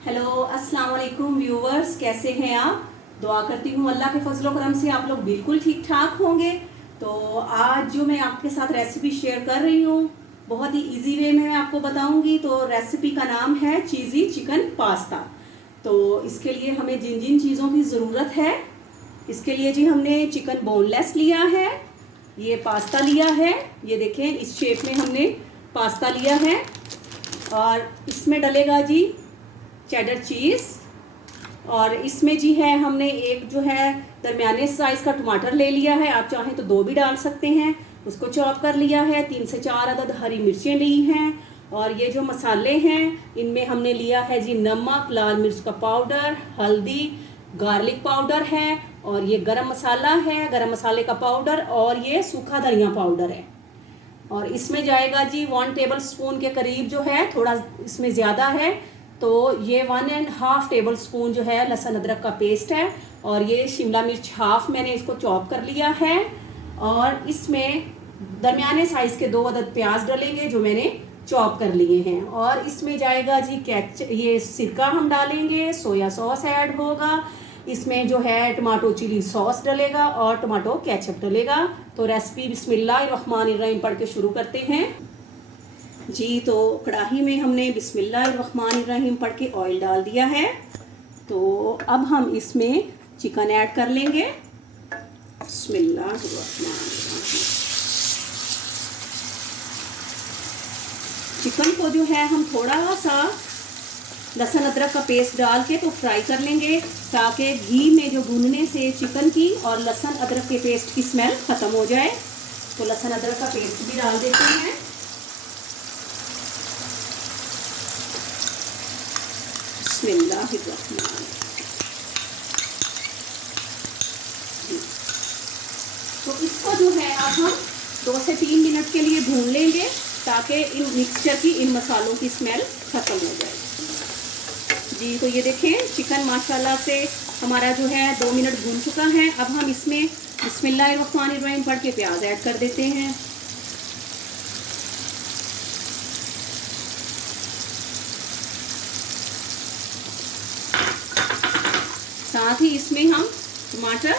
Hello अस्सलाम वालेकुम viewers, कैसे हैं आप। दुआ करती हूँ अल्लाह के फजलो करम से आप लोग बिल्कुल ठीक ठाक होंगे। तो आज जो मैं आपके साथ रेसिपी शेयर कर रही हूँ बहुत ही इजी वे में मैं आपको बताऊंगी। तो रेसिपी का नाम है चीज़ी चिकन पास्ता। तो इसके लिए हमें जिन जिन चीज़ों की ज़रूरत है, इसके लिए जी हमने चिकन बोनलेस लिया है, ये पास्ता लिया है, ये देखें इस शेप में हमने पास्ता लिया है, और इसमें डलेगा जी चेडर चीज़, और इसमें जी है हमने एक जो है दरमियाने साइज़ का टमाटर ले लिया है, आप चाहें तो 2 भी डाल सकते हैं, उसको चॉप कर लिया है। 3 से 4 अदद हरी मिर्चें ली हैं, और ये जो मसाले हैं इनमें हमने लिया है जी नमक, लाल मिर्च का पाउडर, हल्दी, गार्लिक पाउडर है, और ये गरम मसाला है, गरम मसाले का पाउडर, और ये सूखा धनिया पाउडर है। और इसमें जाएगा जी 1 टेबल स्पून के करीब जो है, थोड़ा इसमें ज़्यादा है, तो ये 1.5 टेबल स्पून जो है लहसुन अदरक का पेस्ट है, और ये शिमला मिर्च हाफ मैंने इसको चॉप कर लिया है, और इसमें दरमियाने साइज़ के 2 अदद प्याज डलेंगे जो मैंने चॉप कर लिए हैं। और इसमें जाएगा जी ये सिरका हम डालेंगे, सोया सॉस ऐड होगा, इसमें जो है टमाटो चिली सॉस डलेगा, और टमाटो केचप डलेगा। तो रेसिपी बिस्मिल्लाहिर्रहमानिर्रहीम पढ़ के शुरू करते हैं जी। तो कढ़ाई में हमने बिस्मिल्लाहिर्रहमानिर्रहीम पढ़ के ऑयल डाल दिया है। तो अब हम इसमें चिकन ऐड कर लेंगे। बिस्मिल्लाहिर्रहमानिर्रहीम। चिकन को जो है हम थोड़ा सा लहसुन अदरक का पेस्ट डाल के तो फ्राई कर लेंगे, ताकि घी में जो भूनने से चिकन की और लहसुन अदरक के पेस्ट की स्मेल ख़त्म हो जाए। तो लहसुन अदरक का पेस्ट भी डाल देते हैं। बिस्मिल्लाहिर्रहमानिर्रहीम। तो इसको जो है अब हम 2 से 3 मिनट के लिए भून लेंगे, ताकि इन मिक्सचर की, इन मसालों की स्मेल ख़त्म हो जाए जी। तो ये देखें चिकन माशाल्लाह से हमारा जो है 2 मिनट भून चुका है। अब हम इसमें बिस्मिल्लाहिर्रहमानिर्रहीम पढ़ के प्याज ऐड कर देते हैं। साथ ही इसमें हम टमाटर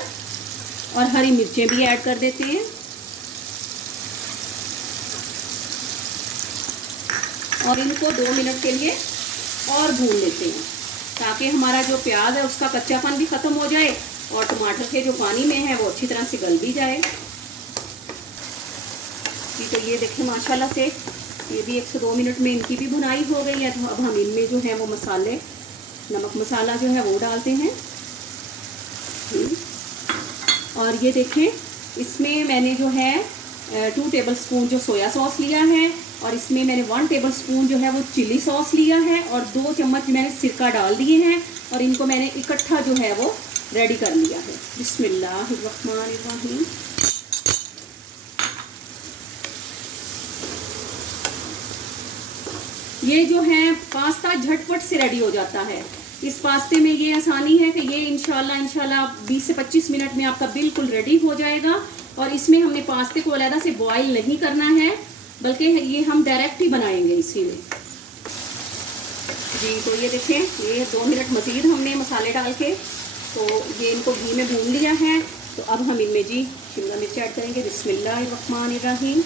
और हरी मिर्चें भी ऐड कर देते हैं, और इनको 2 मिनट के लिए और भून लेते हैं, ताकि हमारा जो प्याज है उसका कच्चापन भी ख़त्म हो जाए, और टमाटर के जो पानी में है वो अच्छी तरह से गल भी जाए जी। तो ये देखें माशाल्लाह से ये भी 1 से 2 मिनट में इनकी भी भुनाई हो गई है। तो अब हम इनमें जो है वो मसाले, नमक मसाला जो है वो डालते हैं। और ये देखें इसमें मैंने जो है 2 टेबल स्पून जो सोया सॉस लिया है, और इसमें मैंने 1 टेबल स्पून जो है वो चिली सॉस लिया है, और 2 चम्मच मैंने सिरका डाल दिए हैं, और इनको मैंने इकट्ठा जो है वो रेडी कर लिया है। बिस्मिल्लाहिर्रहमानिर्रहीम। ये जो है पास्ता झटपट से रेडी हो जाता है। इस पास्ते में ये आसानी है कि ये इंशाल्लाह 20 से 25 मिनट में आपका बिल्कुल रेडी हो जाएगा। और इसमें हमने पास्ते को अलग से बॉईल नहीं करना है, बल्कि ये हम डायरेक्ट ही बनाएंगे इसी में जी। तो ये देखें ये 2 मिनट मज़ीद हमने मसाले डाल के तो ये इनको घी में भून लिया है। तो अब हम इनमें जी शिमला मिर्च ऐड करेंगे। बिस्मिल्लाहिर्रहमानिर्रहीम।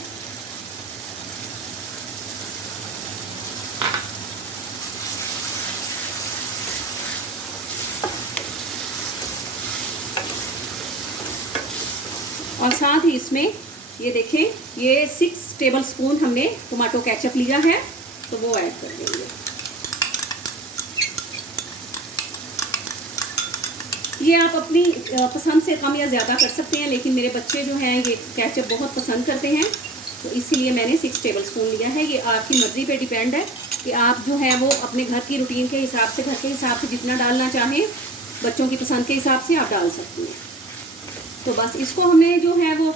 और साथ ही इसमें ये देखें ये 6 टेबल स्पून हमने टमाटो केचप लिया है, तो वो ऐड कर देंगे। ये आप अपनी पसंद से कम या ज़्यादा कर सकते हैं, लेकिन मेरे बच्चे जो हैं ये केचप बहुत पसंद करते हैं, तो इसीलिए मैंने 6 टेबल स्पून लिया है। ये आपकी मर्ज़ी पे डिपेंड है कि आप जो है वो अपने घर की रूटीन के हिसाब से, घर के हिसाब से जितना डालना चाहें, बच्चों की पसंद के हिसाब से आप डाल सकती हैं। तो बस इसको हमने जो है वो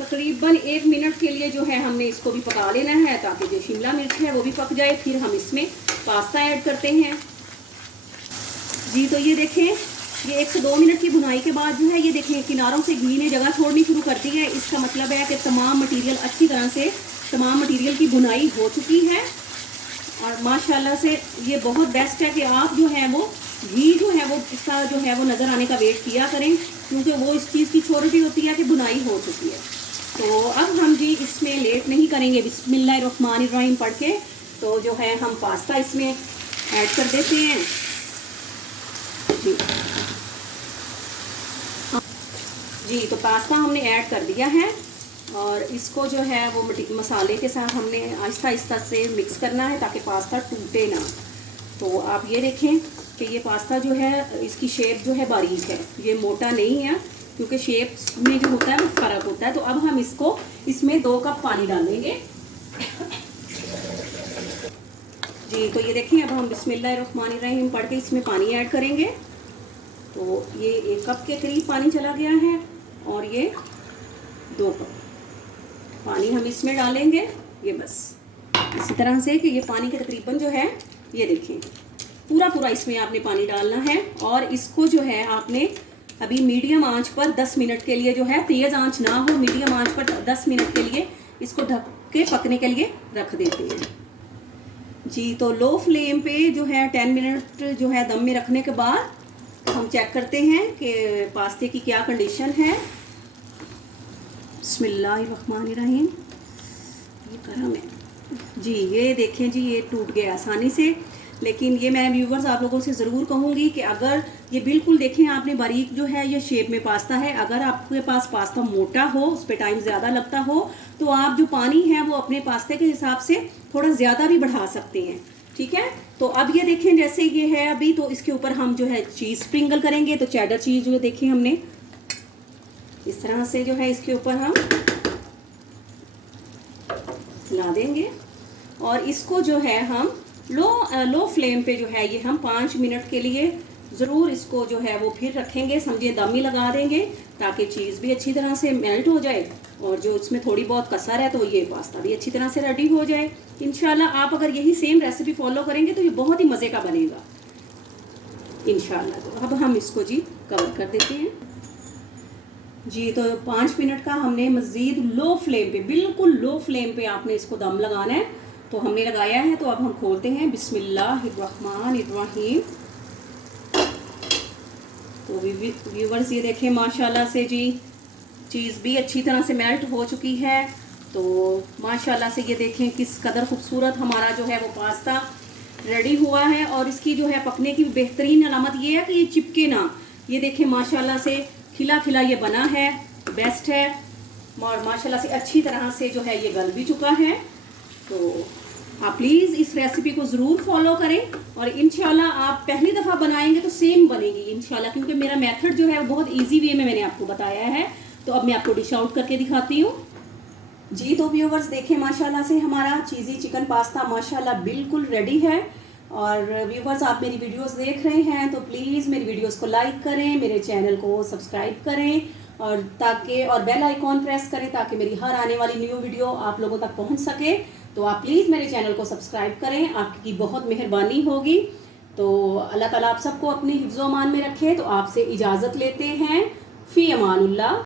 तकरीबन 1 मिनट के लिए जो है हमने इसको भी पका लेना है, ताकि जो शिमला मिर्च है वो भी पक जाए। फिर हम इसमें पास्ता ऐड करते हैं जी। तो ये देखें ये 1 से 2 मिनट की भुनाई के बाद जो है ये देखें किनारों से घी ने जगह छोड़नी शुरू कर दी है। इसका मतलब है कि तमाम मटेरियल अच्छी तरह से, तमाम मटेरियल की भुनाई हो चुकी है। और माशाल्लाह से ये बहुत बेस्ट है कि आप जो है वो घी जो है वो इसका जो है वो नज़र आने का वेट किया करें, क्योंकि वो इस चीज़ की श्योरिटी होती है कि बुनाई हो चुकी है। तो अब हम जी इसमें लेट नहीं करेंगे, बिस्मिल्लाहिर्रहमानिर्रहीम पढ़ के तो जो है हम पास्ता इसमें ऐड कर देते हैं जी। जी तो पास्ता हमने ऐड कर दिया है और इसको जो है वो मसाले के साथ हमने आहिस्ता आहिस्ता से मिक्स करना है ताकि पास्ता टूटे ना। तो आप ये देखें कि ये पास्ता जो है इसकी शेप जो है बारीक है, ये मोटा नहीं है, क्योंकि शेप में जो होता है वो फ़र्क होता है। तो अब हम इसको इसमें 2 कप पानी डालेंगे जी। तो ये देखिए अब हम बिस्मिल्लाहिर्रहमानिर्रहीम पढ़ के इसमें पानी ऐड करेंगे। तो ये 1 कप के करीब पानी चला गया है और ये 2 कप पानी हम इसमें डालेंगे। ये बस इसी तरह से कि ये पानी के तकरीबन जो है ये देखिए पूरा इसमें आपने पानी डालना है और इसको जो है आपने अभी मीडियम आंच पर 10 मिनट के लिए जो है, तेज़ आंच ना हो, मीडियम आंच पर 10 मिनट के लिए इसको ढक के पकने के लिए रख देते हैं जी। तो लो फ्लेम पे जो है 10 मिनट जो है दम में रखने के बाद हम चेक करते हैं कि पास्ते की क्या कंडीशन है। बिस्मिल्लाहिर्रहमानिर्रहीम ये गरम है जी। ये देखें जी ये टूट गया आसानी से, लेकिन ये मैं व्यूवर्स आप लोगों से ज़रूर कहूँगी कि अगर ये बिल्कुल देखें आपने बारीक जो है ये शेप में पास्ता है, अगर आपके पास पास्ता मोटा हो, उस पर टाइम ज़्यादा लगता हो, तो आप जो पानी है वो अपने पास्ते के हिसाब से थोड़ा ज़्यादा भी बढ़ा सकते हैं, ठीक है। तो अब ये देखें जैसे ये है अभी, तो इसके ऊपर हम जो है चीज़ स्प्रिंकल करेंगे। तो चेडर चीज़ जो देखें हमने इस तरह से जो है इसके ऊपर हम ला देंगे और इसको जो है हम लो फ्लेम पे जो है ये हम 5 मिनट के लिए ज़रूर इसको जो है वो फिर रखेंगे, समझिए दम ही लगा देंगे ताकि चीज़ भी अच्छी तरह से मेल्ट हो जाए और जो इसमें थोड़ी बहुत कसर है तो ये पास्ता भी अच्छी तरह से रेडी हो जाए। इंशाल्लाह आप अगर यही सेम रेसिपी फॉलो करेंगे तो ये बहुत ही मज़े का बनेगा इंशाल्लाह। तो अब हम इसको जी कवर कर देते हैं जी। तो 5 मिनट का हमने मज़ीद लो फ्लेम पे, बिल्कुल लो फ्लेम पे आपने इसको दम लगाना है। तो हमने लगाया है, तो अब हम खोलते हैं बिस्मिल्लाहिर्रहमानिर्रहीम। तो व्यूवर्स ये देखें माशाल्लाह से जी चीज़ भी अच्छी तरह से मेल्ट हो चुकी है। तो माशाल्लाह से ये देखें किस कदर खूबसूरत हमारा जो है वो पास्ता रेडी हुआ है और इसकी जो है पकने की बेहतरीन अलामत ये है कि ये चिपके ना। ये देखें माशाल्लाह से खिला खिला ये बना है, बेस्ट है और माशाल्लाह से अच्छी तरह से जो है ये गल भी चुका है। तो आप प्लीज़ इस रेसिपी को ज़रूर फॉलो करें और इंशाल्लाह आप पहली दफ़ा बनाएंगे तो सेम बनेगी इंशाल्लाह, क्योंकि मेरा मेथड जो है वो बहुत इजी वे में मैंने आपको बताया है। तो अब मैं आपको डिश आउट करके दिखाती हूँ जी। तो व्यूवर्स देखें माशाल्लाह से हमारा चीज़ी चिकन पास्ता माशाल्लाह बिल्कुल रेडी है। और व्यूवर्स आप मेरी वीडियोस देख रहे हैं तो प्लीज़ मेरी वीडियोस को लाइक करें, मेरे चैनल को सब्सक्राइब करें और बेल आइकॉन प्रेस करें ताकि मेरी हर आने वाली न्यू वीडियो आप लोगों तक पहुंच सके। तो आप प्लीज़ मेरे चैनल को सब्सक्राइब करें, आपकी बहुत मेहरबानी होगी। तो अल्लाह ताला आप सबको अपनी हिफ्ज़ो अमान में रखे। तो आपसे इजाज़त लेते हैं, फ़ी अमानुल्लाह।